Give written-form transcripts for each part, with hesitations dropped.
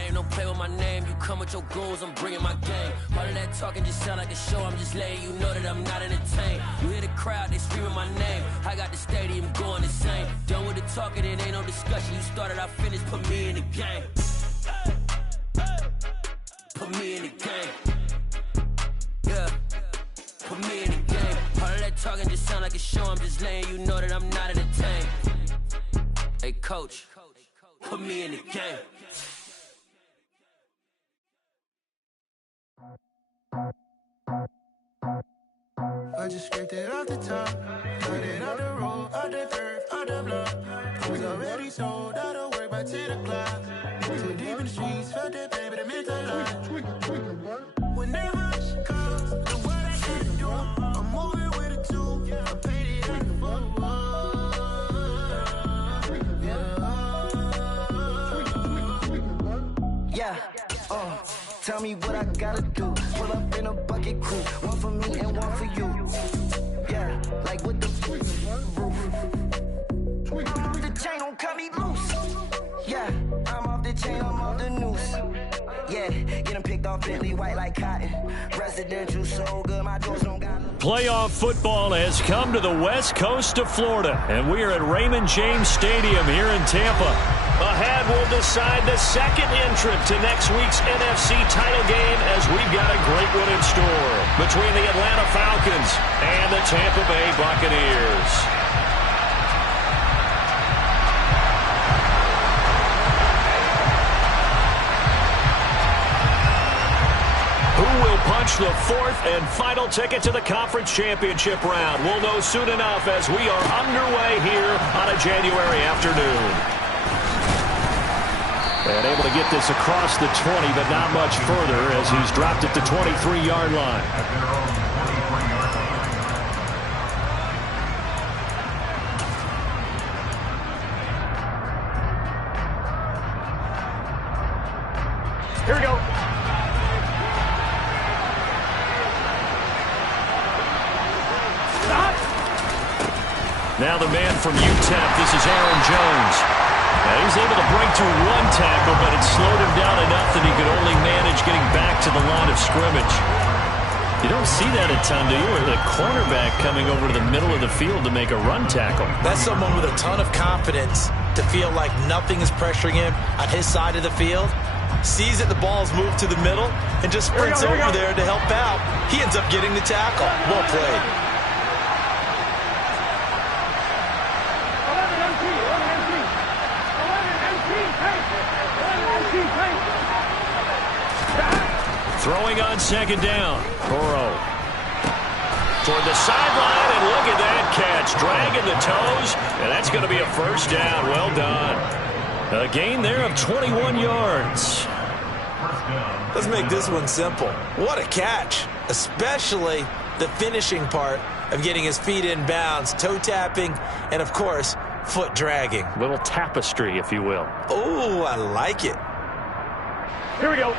game, don't play with my name. You come with your goons, I'm bringing my game. All of that talking just sound like a show, I'm just letting you know that I'm not entertained. You hear the crowd, they screaming my name. I got the stadium going insane. Done with the talking, it ain't no discussion. You started, I finished, put me in the game. Put me in the game. Yeah. Put me in the game. All of that talking just sound like a show, I'm just letting you know that I'm not entertained. Hey, coach, put me in the game. I just scraped it off the top, cut it out the road, out the turf, out the block. Was already sold, out of work by 10 o'clock. Too deep in the streets, felt that baby, that meant a lot. Whenever she comes, the what I can do, I'm moving with a two. I paid it at the book. Yeah, tell me what I gotta do. Pull up in a bucket crew, one for me and one for you. Yeah, like with the roof. The chain don't cut me loose. Yeah, I'm off the chain, I'm off the noose. Yeah, get them picked off Bentley white like cotton. Residential so good, my doors don't got. Playoff football has come to the west coast of Florida, and we are at Raymond James Stadium here in Tampa. Ahead, we'll decide the second entrant to next week's NFC title game, as we've got a great one in store between the Atlanta Falcons and the Tampa Bay Buccaneers. Who will punch the fourth and final ticket to the conference championship round? We'll know soon enough as we are underway here on a January afternoon. And able to get this across the 20, but not much further as he's dropped it to 23-yard line. Here we go. Stop. Now the man from UTEP, this is Aaron Jones. He's able to break through one tackle, but it slowed him down enough that he could only manage getting back to the line of scrimmage. You don't see that a ton, do you? Or the cornerback coming over to the middle of the field to make a run tackle. That's someone with a ton of confidence to feel like nothing is pressuring him on his side of the field. Sees that the ball's moved to the middle and just sprints over there to help out. He ends up getting the tackle. Well played. Throwing on second down. Burrow toward the sideline, and look at that catch. Dragging the toes, and that's going to be a first down. Well done. A gain there of 21 yards. Let's make this one simple. What a catch, especially the finishing part of getting his feet in bounds, toe tapping, and, of course, foot dragging. Little tapestry, if you will. Oh, I like it. Here we go.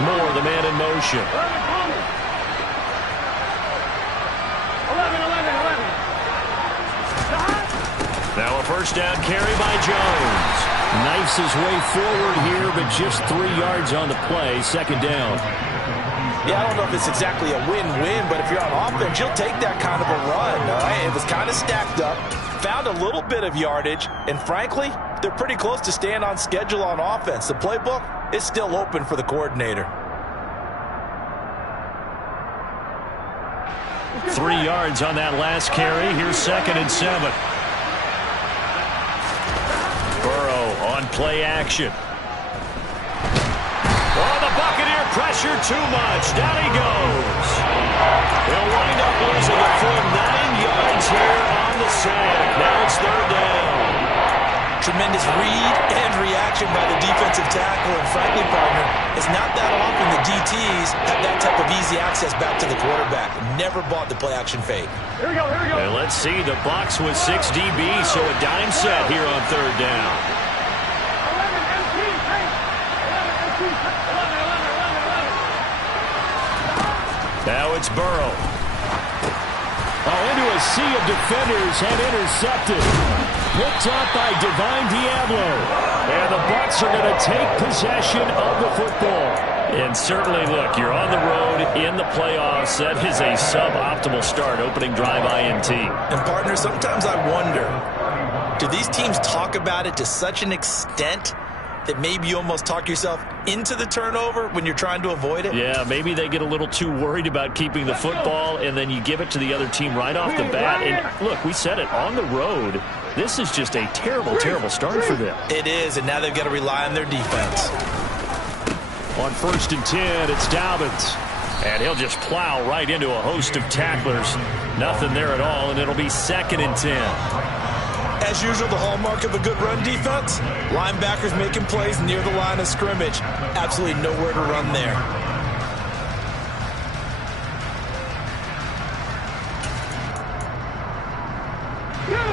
Moore, the man in motion. 11. Now a first down carry by Jones. Knifes his way forward here, but just 3 yards on the play. Second down. Yeah, I don't know if it's exactly a win-win, but if you're on offense, you'll take that kind of a run. All right? It was kind of stacked up, found a little bit of yardage, and frankly, they're pretty close to staying on schedule on offense. The playbook is still open for the coordinator. 3 yards on that last carry. Here's 2nd and 7. Burrow on play action. Oh, the Buccaneer pressure too much. Down he goes. They'll wind up losing a full 9 yards here on the sack. Now it's third down. Tremendous read and reaction by the defensive tackle. And frankly, partner, it's not that often the DTs have that type of easy access back to the quarterback. Never bought the play-action fade. Here we go. And let's see, the Bucs with 6 DBs, so a dime set here on third down. 11. Now it's Burrow. Oh, into a a sea of defenders and intercepted. Picked up by Divine Diablo. And the Bucs are going to take possession of the football. And certainly, look, you're on the road in the playoffs. That is a suboptimal start, opening drive INT. And, partner, sometimes I wonder, do these teams talk about it to such an extent that maybe you almost talk yourself into the turnover when you're trying to avoid it? Yeah, maybe they get a little too worried about keeping the football, and then you give it to the other team right off the bat. And, look, we said it, on the road, this is just a terrible, terrible start for them. It is, and now they've got to rely on their defense. On 1st and 10, it's Dobbins. And he'll just plow right into a host of tacklers. Nothing there at all, and it'll be 2nd and 10. As usual, the hallmark of a good run defense, linebackers making plays near the line of scrimmage. Absolutely nowhere to run there.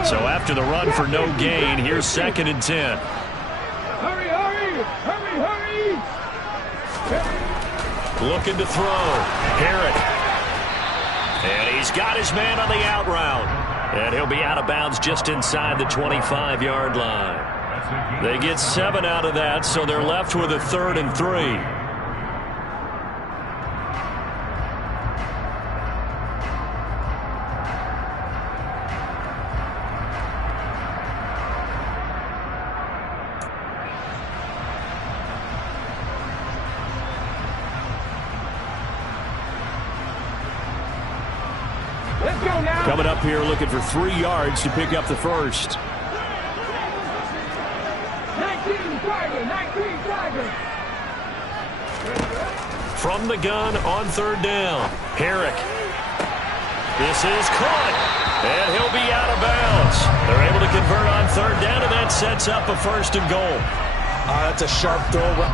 So after the run for no gain, here's 2nd and 10. Hurry, hurry, hurry, hurry. Looking to throw. Herrick. And he's got his man on the out route. And he'll be out of bounds just inside the 25-yard line. They get 7 out of that, so they're left with a 3rd and 3. Coming up here looking for 3 yards to pick up the first. 19 Tiger. From the gun on 3rd down. Herrick. This is caught. And he'll be out of bounds. They're able to convert on 3rd down, and that sets up a 1st and goal. That's a sharp throw.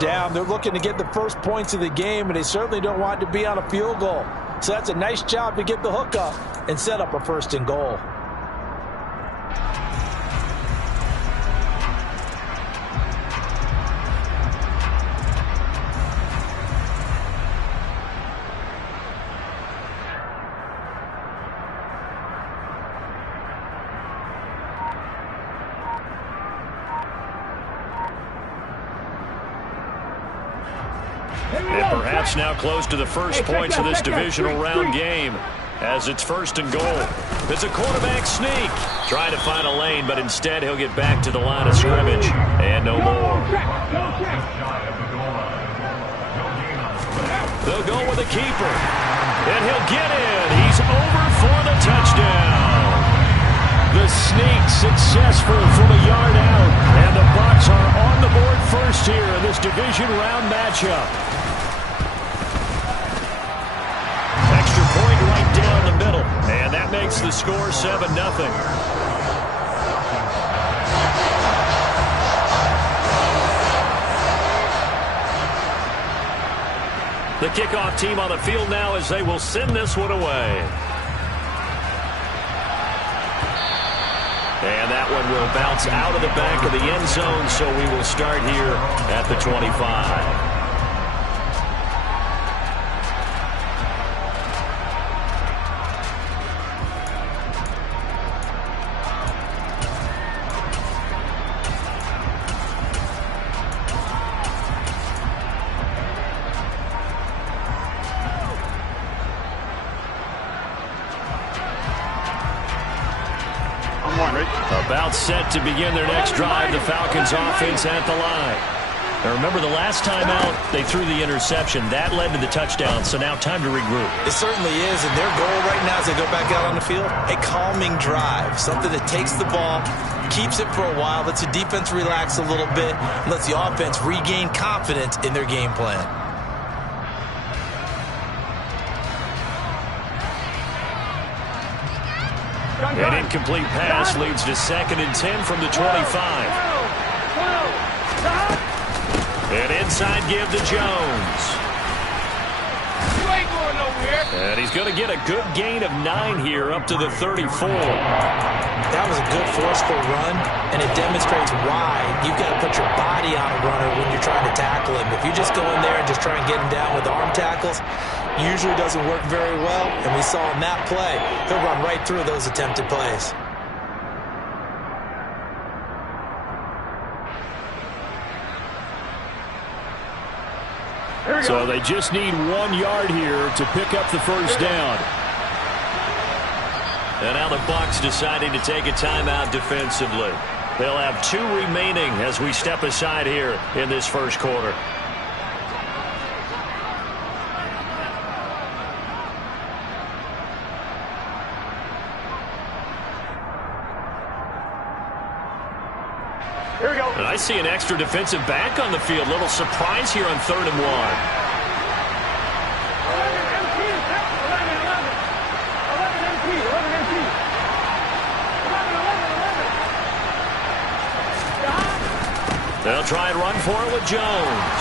Down. They're looking to get the first points of the game, and they certainly don't want to be on a field goal. So that's a nice job to get the hook up and set up a 1st and goal. And perhaps now close to the first points of this divisional round game as it's 1st and goal. It's a quarterback sneak. Trying to find a lane, but instead he'll get back to the line of scrimmage. And no more. They'll go with the keeper. And he'll get in. He's over for the touchdown. The sneak successful from a yard out. And the Bucs are on the board first here in this division round matchup. Extra point right down the middle. And that makes the score 7-0. The kickoff team on the field now as they will send this one away. And that one will bounce out of the back of the end zone, so we will start here at the 25. About set to begin their next drive, the Falcons offense at the line. Now remember, the last time out, they threw the interception. That led to the touchdown, so now time to regroup. It certainly is, and their goal right now as they go back out on the field, a calming drive, something that takes the ball, keeps it for a while, lets the defense relax a little bit, and lets the offense regain confidence in their game plan. An incomplete pass leads to 2nd and 10 from the 25. An inside give to Jones. You ain't going nowhere. And he's going to get a good gain of 9 here up to the 34. That was a good forceful run, and it demonstrates why you've got to put your body on a runner when you're trying to tackle him. If you just go in there and just try and get him down with arm tackles, usually doesn't work very well, and we saw in that play, he'll run right through those attempted plays. So they just need 1 yard here to pick up the first down. And now the Bucs deciding to take a timeout defensively. They'll have 2 remaining as we step aside here in this first quarter. Here we go. And I see an extra defensive back on the field. Little surprise here on 3rd and 1. 11 MT is set. 11, 11. 11 MT, 11 MT. 11, 11, 11. They'll try and run for it with Jones.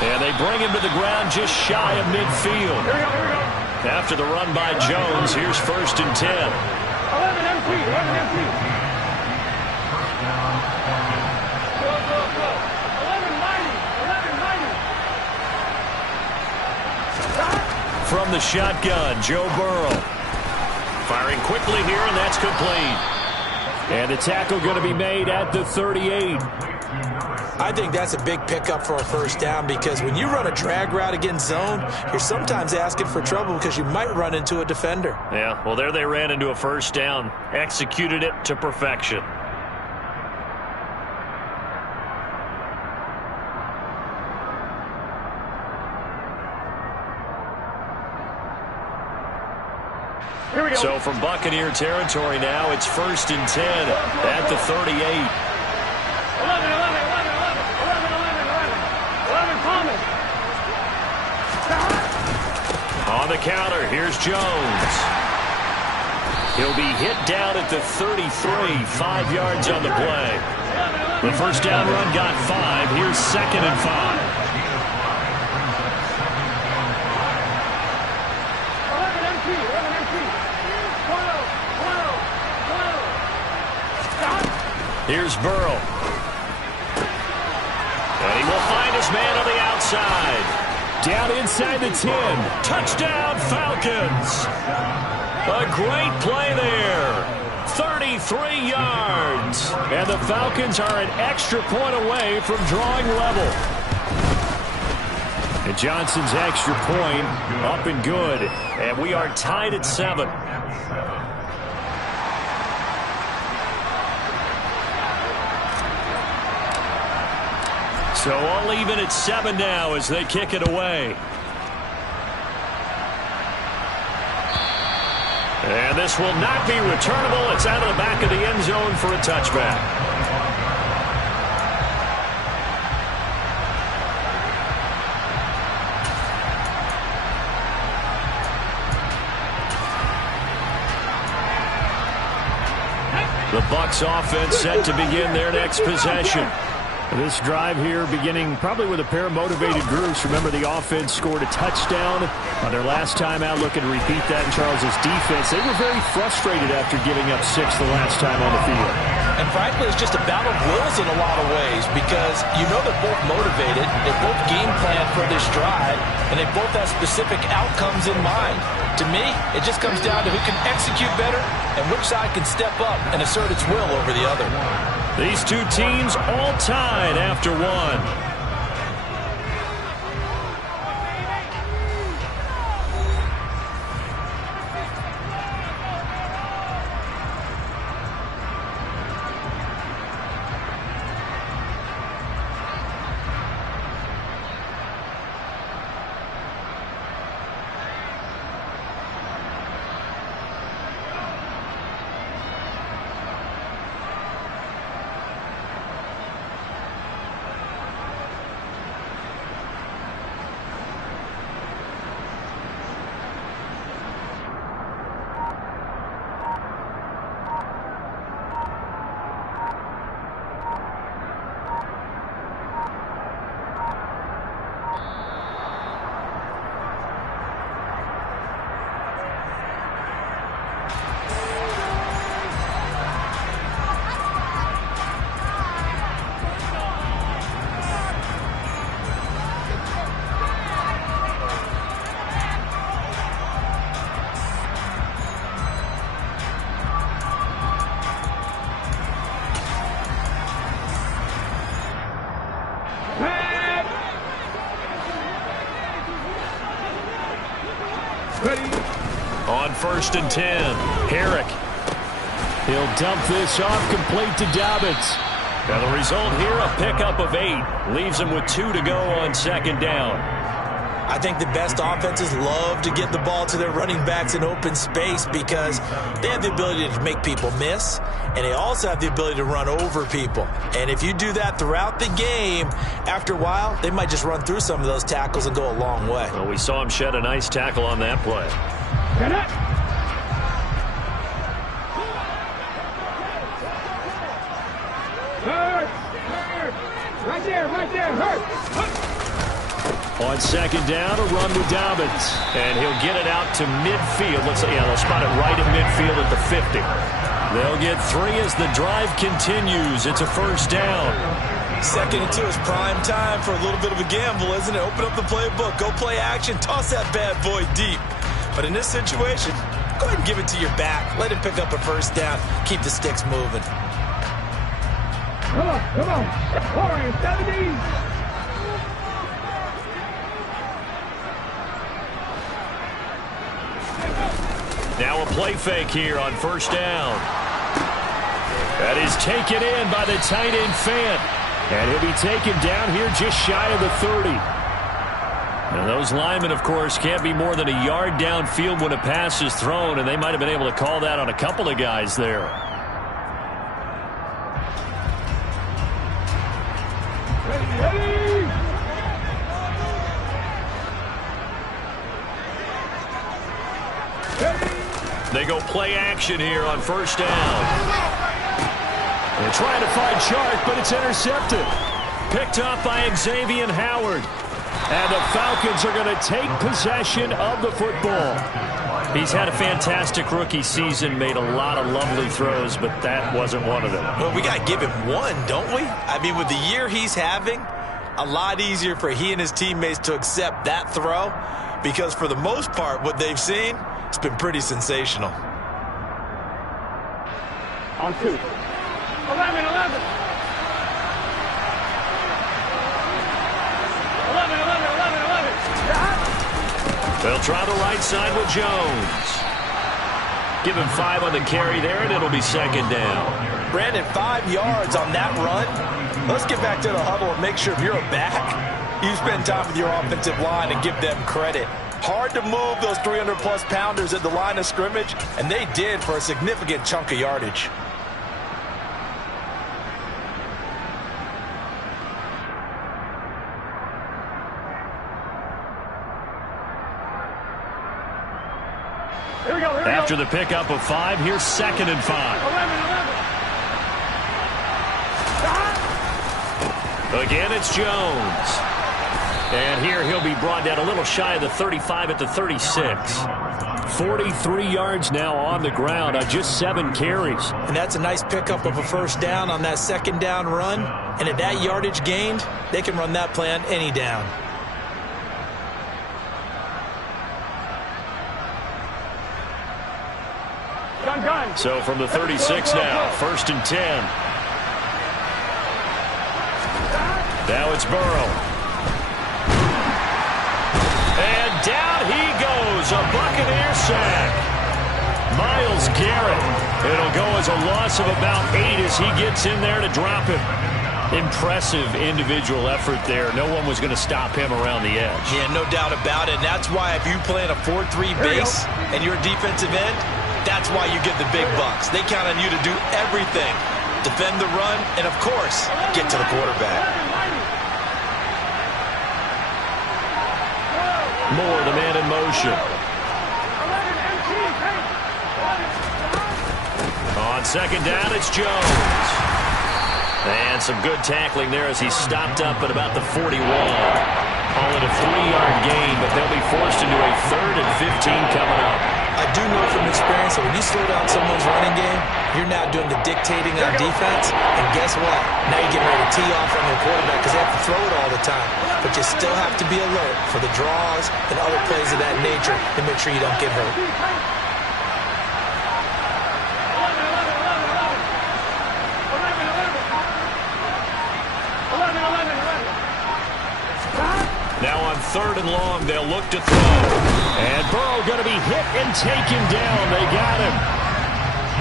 And they bring him to the ground just shy of midfield. Here we go, here we go. After the run by Jones, here's 1st and 10. 11 MT, 11 MT. Go, go, go. 11 mighty, 11 mighty. From the shotgun, Joe Burrow. Firing quickly here, and that's complete. And the tackle going to be made at the 38. I think that's a big pickup for a first down because when you run a drag route against zone, you're sometimes asking for trouble because you might run into a defender. Yeah, well, there they ran into a first down. Executed it to perfection. Here we go. So from Buccaneer territory now, it's 1st and 10 at the 38. 11, 11, 11, 11, 11, 11 Thomas. On the counter, here's Jones. He'll be hit down at the 33, 5 yards on the play. The first down run got 5. Here's 2nd and 5. 11 MT, 11 MT. 12, 12, 12. Here's Burrow. And he will find his man on the outside. Down inside the 10. Touchdown, Falcons. A great play there. 33 yards. And the Falcons are an extra point away from drawing level. And Johnson's extra point up and good. And we are tied at 7. So all even at 7 now as they kick it away. And this will not be returnable. It's out of the back of the end zone for a touchback. The Bucs offense set to begin their next possession. This drive here beginning probably with a pair of motivated groups. Remember, the offense scored a touchdown on their last time out. Looking to repeat that in Charles's defense. They were very frustrated after giving up 6 the last time on the field. And frankly, it's just a battle of wills in a lot of ways because you know they're both motivated, they both game plan for this drive, and they both have specific outcomes in mind. To me, it just comes down to who can execute better and which side can step up and assert its will over the other. These two teams all tied after 1. 1st and 10. Herrick. He'll dump this off complete to Dobbins. Now the result here, a pickup of 8. Leaves him with 2 to go on 2nd down. I think the best offenses love to get the ball to their running backs in open space because they have the ability to make people miss, and they also have the ability to run over people. And if you do that throughout the game, after a while, they might just run through some of those tackles and go a long way. Well, we saw him shed a nice tackle on that play. Get it. Right there, hurt. On 2nd down, a run with Dobbins. And he'll get it out to midfield. Let's say, they'll spot it right at midfield at the 50. They'll get 3 as the drive continues. It's a 1st down. 2nd and 2 is prime time for a little bit of a gamble, isn't it? Open up the playbook, go play action, toss that bad boy deep. But in this situation, go ahead and give it to your back. Let him pick up a 1st down. Keep the sticks moving. Come on. 4 and 17. Now a play fake here on 1st down. That is taken in by the tight end Fant. And he'll be taken down here just shy of the 30. Now those linemen, of course, can't be more than a yard downfield when a pass is thrown, and they might have been able to call that on a couple of guys there. Ready. They go play action here on 1st down. They're trying to find Chark, but it's intercepted. Picked up by Xavier Howard. And the Falcons are going to take possession of the football. He's had a fantastic rookie season, made a lot of lovely throws, but that wasn't one of them. Well, we got to give him one, don't we? I mean, with the year he's having, a lot easier for he and his teammates to accept that throw because for the most part, what they've seen, it's been pretty sensational. On 2. 11. They'll try the right side with Jones. Give him 5 on the carry there, and it'll be 2nd down. Brandon, 5 yards on that run. Let's get back to the huddle and make sure if you're a back, you spend time with your offensive line and give them credit. Hard to move those 300-plus pounders at the line of scrimmage, and they did for a significant chunk of yardage. Here we go. After the pickup of 5, here's 2nd and 5. 11. Again, it's Jones. And here he'll be brought down a little shy of the 35 at the 36. 43 yards now on the ground on just 7 carries. And that's a nice pickup of a 1st down on that 2nd down run. And at that yardage gained, they can run that play on any down. Gun. So from the 36 now, 1st and 10. Now it's Burrow. And down he goes, a Buccaneer sack. Myles Garrett. It'll go as a loss of about 8 as he gets in there to drop him. Impressive individual effort there. No one was going to stop him around the edge. Yeah, no doubt about it. And that's why if you play in a 4-3 base and you're a defensive end, that's why you get the big bucks. They count on you to do everything. Defend the run and, of course, get to the quarterback. Moore, the man in motion. On 2nd down, it's Jones. And some good tackling there as he stopped up at about the 41. Call it a 3-yard gain, but they'll be forced into a 3rd and 15 coming up. I do know from experience that when you slow down someone's running game, you're now doing the dictating on defense. And guess what? Now you're getting ready to tee off on your quarterback because they have to throw it all the time. But you still have to be alert for the draws and other plays of that nature to make sure you don't get hurt. 3rd and long. They'll look to throw. And Burrow going to be hit and taken down. They got him.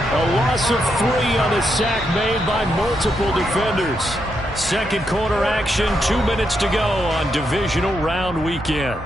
A loss of 3 on the sack made by multiple defenders. Second quarter action, 2 minutes to go on divisional round weekend.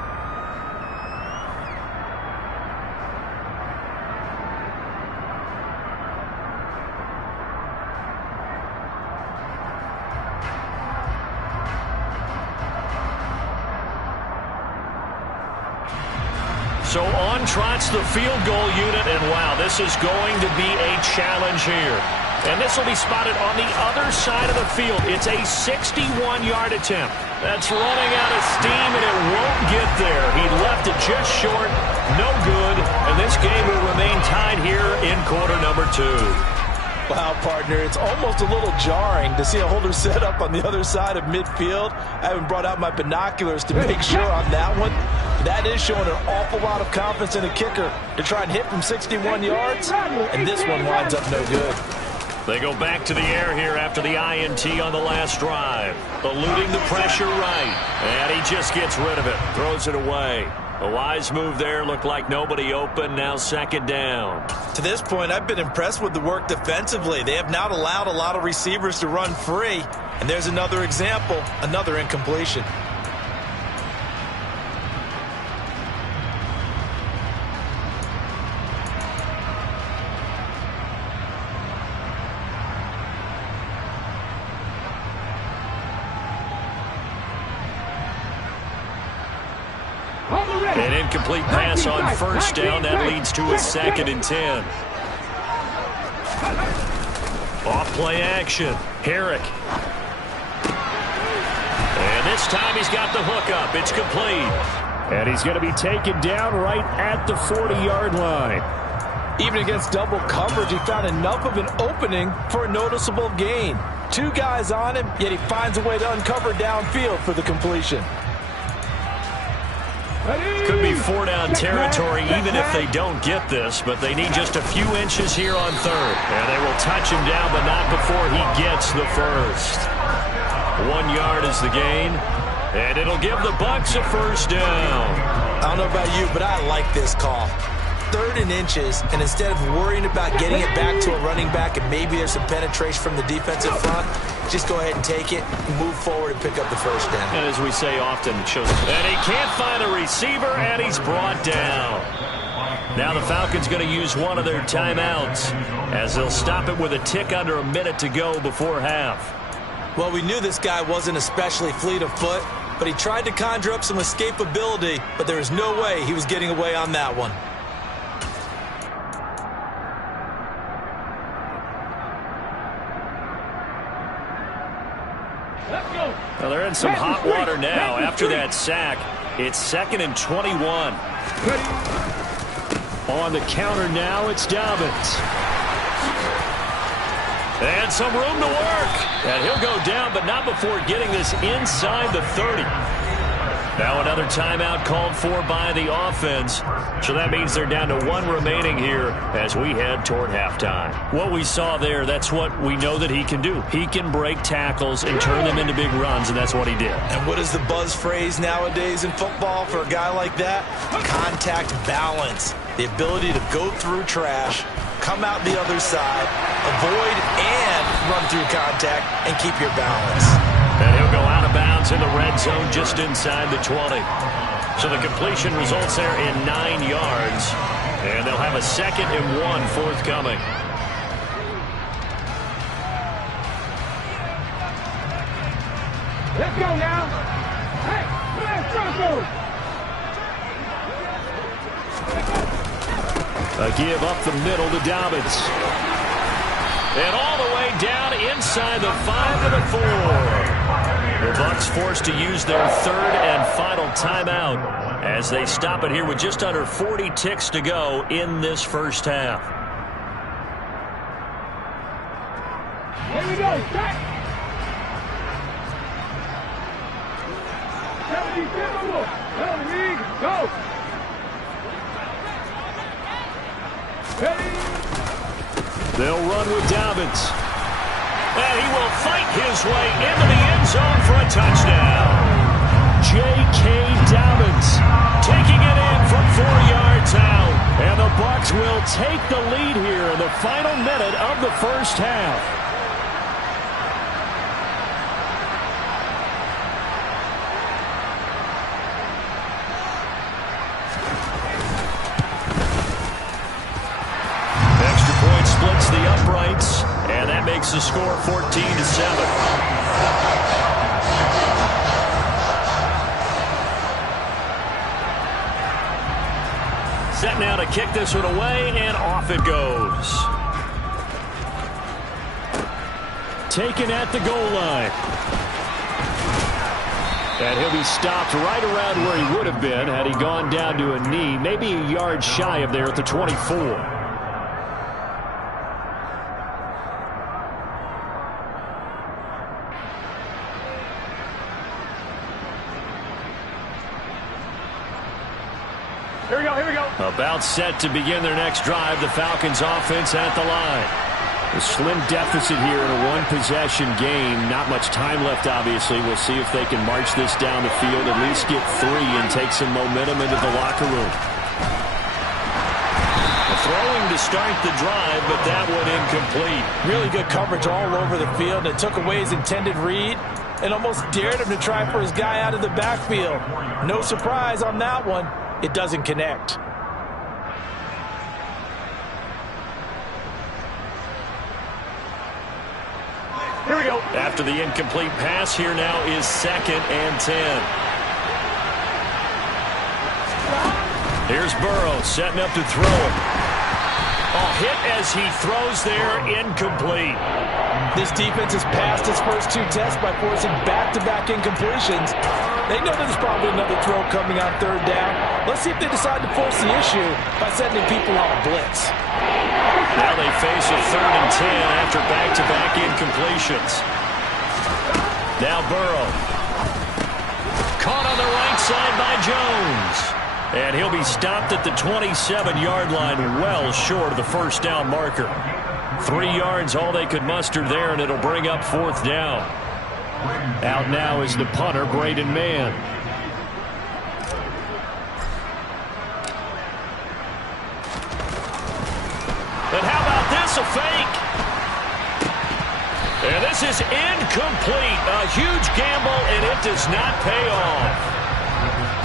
So on trots the field goal unit, and wow, this is going to be a challenge here. And this will be spotted on the other side of the field. It's a 61-yard attempt. That's running out of steam, and it won't get there. He left it just short, no good, and this game will remain tied here in quarter number 2. Wow, partner, it's almost a little jarring to see a holder set up on the other side of midfield. I haven't brought out my binoculars to make sure on that one. That is showing an awful lot of confidence in the kicker to try and hit from 61 yards, and this one winds up no good. They go back to the air here after the INT on the last drive. Eluding the pressure right, and he just gets rid of it, throws it away. A wise move there, looked like nobody open, now 2nd down. To this point, I've been impressed with the work defensively. They have not allowed a lot of receivers to run free, and there's another example, another incompletion. An incomplete pass on 1st down. That leads to a 2nd and 10. Off-play action. Herrick. And this time he's got the hook up. It's complete. And he's going to be taken down right at the 40-yard line. Even against double coverage, he found enough of an opening for a noticeable gain. 2 guys on him, yet he finds a way to uncover downfield for the completion. Could be 4-down territory even if they don't get this, but they need just a few inches here on 3rd. And they will touch him down, but not before he gets the first. 1 yard is the gain, and it'll give the Bucs a 1st down. I don't know about you, but I like this call. 3rd and inches, and instead of worrying about getting it back to a running back and maybe there's some penetration from the defensive front, just go ahead and take it, move forward, and pick up the 1st down. And as we say often, it shows. And he can't find a receiver, and he's brought down. Now the Falcons going to use one of their timeouts as they'll stop it with a tick under a minute to go before half. Well, we knew this guy wasn't especially fleet of foot, but he tried to conjure up some escapability, but there was no way he was getting away on that one. Well, they're in some hot water now. After that sack, it's 2nd and 21. On the counter now, it's Dobbins. And some room to work. And he'll go down, but not before getting this inside the 30. Now another timeout called for by the offense. So that means they're down to 1 remaining here as we head toward halftime. What we saw there, that's what we know that he can do. He can break tackles and turn them into big runs, and that's what he did. And what is the buzz phrase nowadays in football for a guy like that? Contact balance. The ability to go through trash, come out the other side, avoid and run through contact, and keep your balance. And he'll go out of bounds in the red zone just inside the 20. So the completion results there in 9 yards. And they'll have a 2nd and 1 forthcoming. Let's go now. Hey, let's go. A give up the middle to Dobbins. And all the way down inside the 5 to the 4. The Bucs forced to use their 3rd and final timeout as they stop it here with just under 40 ticks to go in this first half. Here we go. Check. 77. Go. Ready. They'll run with Dobbins. And he will fight his way into the end zone for a touchdown. J.K. Dobbins taking it in from 4 yards out. And the Bucs will take the lead here in the final minute of the first half. Extra point splits the uprights, and that makes the score 14-7. Set now to kick this one away, and off it goes. Taken at the goal line. And he'll be stopped right around where he would have been had he gone down to a knee, maybe a yard shy of there at the 24. Here we go. About set to begin their next drive, the Falcons offense at the line. A slim deficit here in a one-possession game. Not much time left, obviously. We'll see if they can march this down the field, at least get 3 and take some momentum into the locker room. Throwing to start the drive, but that one incomplete. Really good coverage all over the field. It took away his intended read and almost dared him to try for his guy out of the backfield. No surprise on that one. It doesn't connect. Here we go. After the incomplete pass, here now is 2nd and 10. Here's Burrow setting up to throw it. Hit as he throws there, incomplete. This defense has passed its first 2 tests by forcing back-to-back incompletions. They know there's probably another throw coming on 3rd down. Let's see if they decide to force the issue by sending people on a blitz. Now they face a 3rd and 10 after back-to-back incompletions. Now Burrow. Caught on the right side by Jones. And he'll be stopped at the 27-yard line, well short of the first down marker. 3 yards, all they could muster there, and it'll bring up 4th down. Out now is the punter, Braden Mann. And how about this, a fake? And this is incomplete. A huge gamble, and it does not pay off.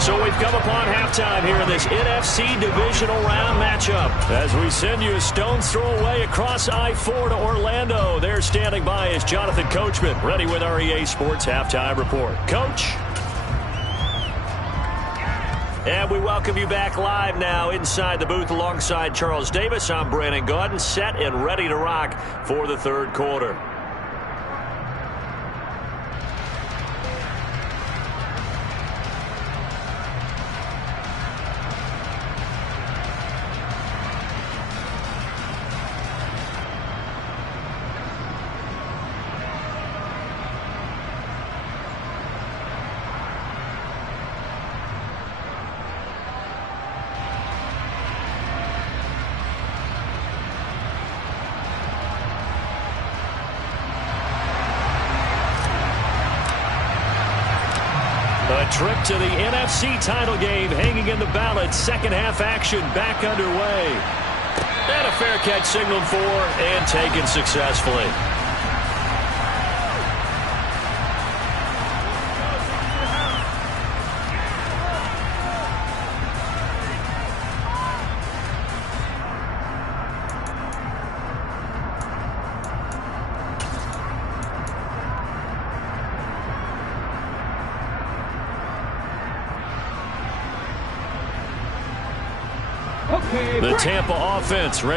So we've come upon halftime here in this NFC divisional round matchup. As we send you a stone's throw away across I-4 to Orlando. There standing by is Jonathan Coachman, ready with our EA Sports Halftime Report. Coach? And we welcome you back live now inside the booth alongside Charles Davis. I'm Brandon Gaudin, set and ready to rock for the 3rd quarter. A trip to the NFC title game hanging in the balance. Second half action back underway. And a fair catch signaled for and taken successfully. The Tampa offense ready